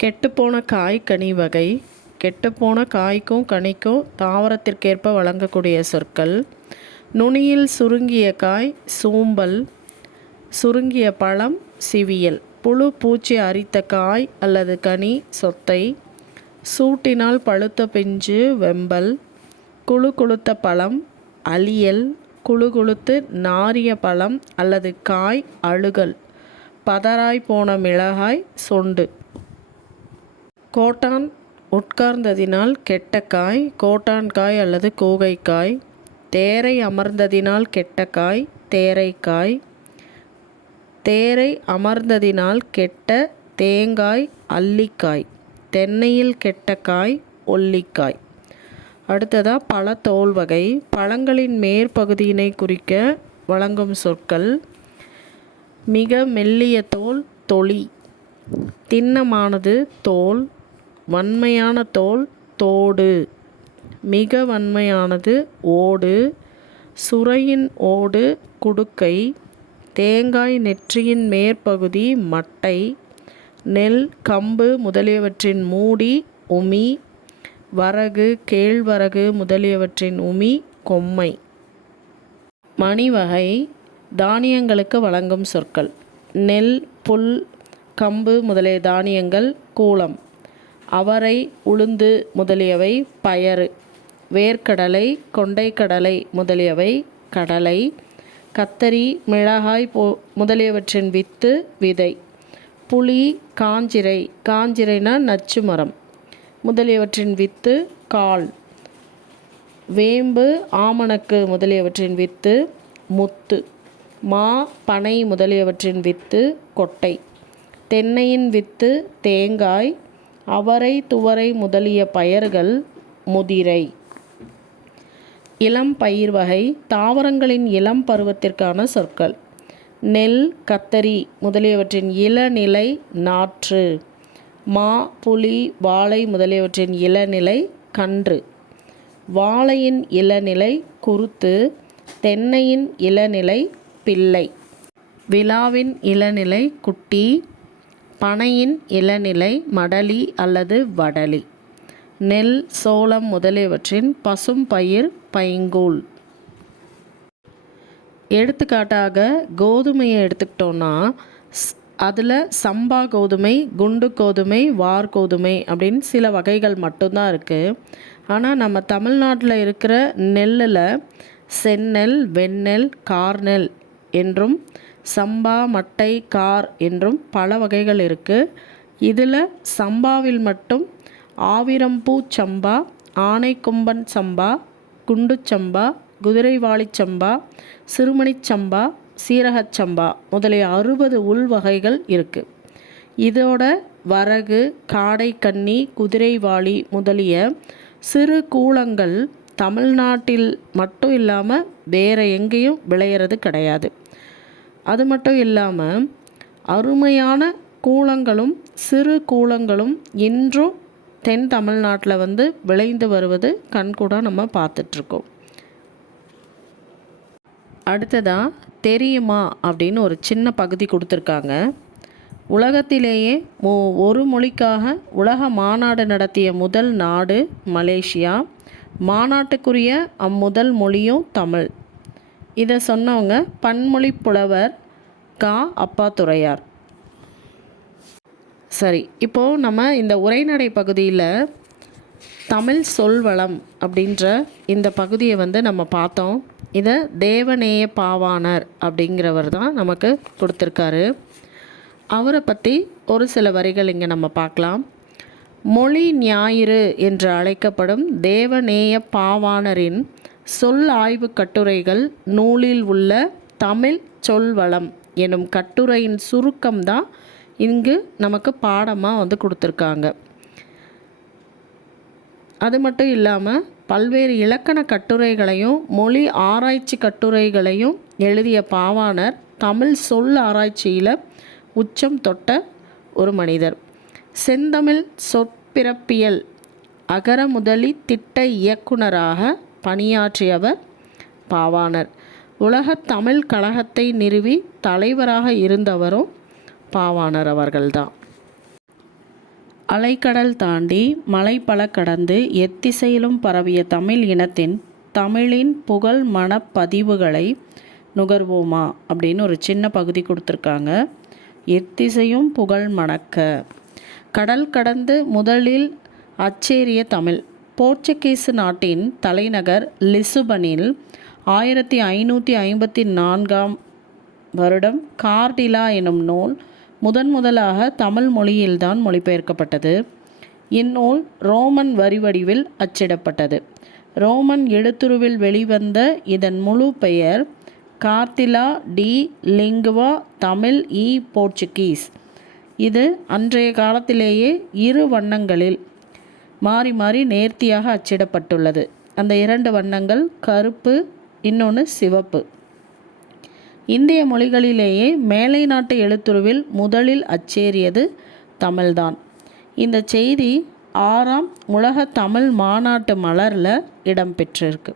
கெட்டுப்போன காய் கனி வகை. கெட்டுப்போன காய்க்கும் கனிக்கும் தாவரத்திற்கேற்ப வழங்கக்கூடிய சொற்கள். நுனியில் சுருங்கிய காய் சூம்பல், சுருங்கிய பழம் சிவியல், புழு பூச்சி அரித்த காய் அல்லது கனி சொத்தை, சூட்டினால் பழுத்த பிஞ்சு வெம்பல், குழு குளுத்த பழம் அலியல், குழு குளுத்து நாரிய பழம் அல்லது காய் அழுகல், பதராய் போன மிளகாய் சொண்டு. கோட்டான் உட்கார்ந்ததினால் கெட்ட காய் கோட்டான்காய் அல்லது கூகைக்காய். தேரை அமர்ந்ததினால் கெட்ட காய் தேரைக்காய். தேரை அமர்ந்ததினால் கெட்ட தேங்காய் அல்லிக்காய். தென்னையில் கெட்ட காய் ஒல்லிக்காய். அடுத்ததாக பழத்தோல் வகை. பழங்களின் மேற்பகுதியினை குறிக்க வழங்கும் சொற்கள். மிக மெல்லிய தோல் தொளி, திண்ணமானது தோல், வன்மையான தோல் தோடு, மிக வன்மையானது ஓடு, சுரையின் ஓடு குடுக்கை, தேங்காய் நெற்றியின் மேற்பகுதி மட்டை, நெல் கம்பு முதலியவற்றின் மூடி உமி, வரகு கேழ்வரகு முதலியவற்றின் உமி கொம்மை. மணிவகை. தானியங்களுக்கு வழங்கும் சொற்கள். நெல் புல் கம்பு முதலிய தானியங்கள் கூலம், அவரை உளுந்து முதலியவை பயறு, வேர்க்கடலை கொண்டைக்கடலை முதலியவை கடலை, கத்தரி மிளகாய் முதலியவற்றின் வித்து விதை, புளி காஞ்சிரை காஞ்சிரைனா நச்சு மரம் முதலியவற்றின் வித்து கால், வேம்பு ஆமணக்கு முதலியவற்றின் வித்து முத்து, மா பனை முதலியவற்றின் வித்து கொட்டை, தென்னையின் வித்து தேங்காய், அவரை துவரை முதலிய பயர்கள் முதிரை. இளம் பயிர் வகை. தாவரங்களின் இளம் பருவத்திற்கான சொற்கள். நெல் கத்தரி முதலியவற்றின் இளநிலை நாற்று, மா புளி வாழை முதலியவற்றின் இளநிலை கன்று, வாழையின் இளநிலை குருத்து, தென்னையின் இளநிலை பிள்ளை, விலாவின் இளநிலை குட்டி, பனையின் இளநிலை மடலி அல்லது வடலி, நெல் சோளம் முதலியவற்றின் பசும் பயிர் பைங்கூழ். எடுத்துக்காட்டாக கோதுமையை எடுத்துக்கிட்டோன்னா அதில் சம்பா கோதுமை, குண்டு கோதுமை, வார் கோதுமை அப்படின்னு சில வகைகள் மட்டும்தான் இருக்குது. ஆனால் நம்ம தமிழ்நாட்டில் இருக்கிற நெல்லில் செந்நெல், வெண்ணெல், கார்நெல் என்றும் சம்பா மட்டை கார் என்றும் பல வகைகள் இருக்குது. இதில் சம்பாவில் மட்டும் ஆவிரம்பூ சம்பா, ஆனைக்கொம்பன் சம்பா, குண்டு சம்பா, குதிரைவாளி சம்பா, சிறுமணி சம்பா, சீரகச் சம்பா முதலிய 60 உள் வகைகள் இருக்குது. இதோட வரகு காடை கன்னி குதிரைவாளி முதலிய சிறு கூலங்கள் தமிழ்நாட்டில் மட்டும் இல்லாமல் வேறு எங்கேயும் விளையிறது கிடையாது. அது மட்டும் இல்லாமல் அருமையான கூலங்களும் சிறு கூலங்களும் இன்றும் தென் தமிழ்நாட்டில் விளைந்து வருவது கண்கூடாக நம்ம பார்த்துட்ருக்கோம். அடுத்ததாக தெரியுமா அப்படின்னு ஒரு சின்ன பகுதி கொடுத்துருக்காங்க. உலகத்திலேயே ஒரு மொழிக்காக உலக மாநாடு நடத்திய முதல் நாடு மலேசியா. மாநாட்டுக்குரிய அம்முதல் மொழியும் தமிழ். இதை சொன்னவங்க பன்மொழி புலவர் கா. அப்பாத்துரையார். சரி, இப்போது நம்ம இந்த உரைநடை பகுதியில் தமிழ் சொல்வளம் அப்படின்ற இந்த பகுதியை நம்ம பார்த்தோம். இதை தேவநேய பாவாணர் அப்படிங்கிறவர் தான் நமக்கு கொடுத்துருக்காரு. அவரை பற்றி ஒரு சில வரிகள் இங்கே நம்ம பார்க்கலாம். மொழி ஞாயிறு என்று அழைக்கப்படும் தேவநேய பாவாணரின் சொல் ஆய்வு கட்டுரைகள் நூலில் உள்ள தமிழ் சொல்வளம் எனும் கட்டுரையின் சுருக்கம்தான் இங்கு நமக்கு பாடமாக கொடுத்துருக்காங்க. அது மட்டும் இல்லாமல் பல்வேறு இலக்கண கட்டுரைகளையும் மொழி ஆராய்ச்சி கட்டுரைகளையும் எழுதிய பாவாணர் தமிழ் சொல் ஆராய்ச்சியில் உச்சம் தொட்ட ஒரு மனிதர். செந்தமிழ் சொற்பிறப்பியல் அகர முதலி திட்ட இயக்குனராக பணியாற்றியவர் பாவாணர். உலகத் தமிழ் கழகத்தை நிறுவி தலைவராக இருந்தவரும் பாவாணர் அவர்கள்தான். அலைக்கடல் தாண்டி மலை பல கடந்து எத்திசையிலும் பரவிய தமிழ் இனத்தின் தமிழின் புகழ் மனப்பதிவுகளை நுகர்வோமா அப்படின்னு ஒரு சின்ன பகுதி கொடுத்துருக்காங்க. எத்திசையும் புகழ் மணக்க. கடல் கடந்து முதலில் அச்சேரிய தமிழ். போர்ச்சுகீசு நாட்டின் தலைநகர் லிசுபனில் 1554 வருடம் கார்டிலா எனும் நூல் முதலாக தமிழ் மொழியில்தான் மொழிபெயர்க்கப்பட்டது. இந்நூல் ரோமன் வரி வடிவில் அச்சிடப்பட்டது. ரோமன் எழுத்துருவில் வெளிவந்த இதன் முழு பெயர் கார்டிலா டி லிங்குவா தமிழ் இ போர்ச்சுகீஸ். இது அன்றைய காலத்திலேயே 2 வண்ணங்களில் மாறி மாறி நேர்த்தியாக அச்சிடப்பட்டுள்ளது. அந்த 2 வண்ணங்கள் கருப்பு, இன்னொன்று சிவப்பு. இந்திய மொழிகளிலேயே மேலை நாட்டு எழுத்துருவில் முதலில் அச்சேறியது தமிழ்தான். இந்த செய்தி 6ஆம் உலக தமிழ் மாநாட்டு மலரில் இடம்பெற்றிருக்கு.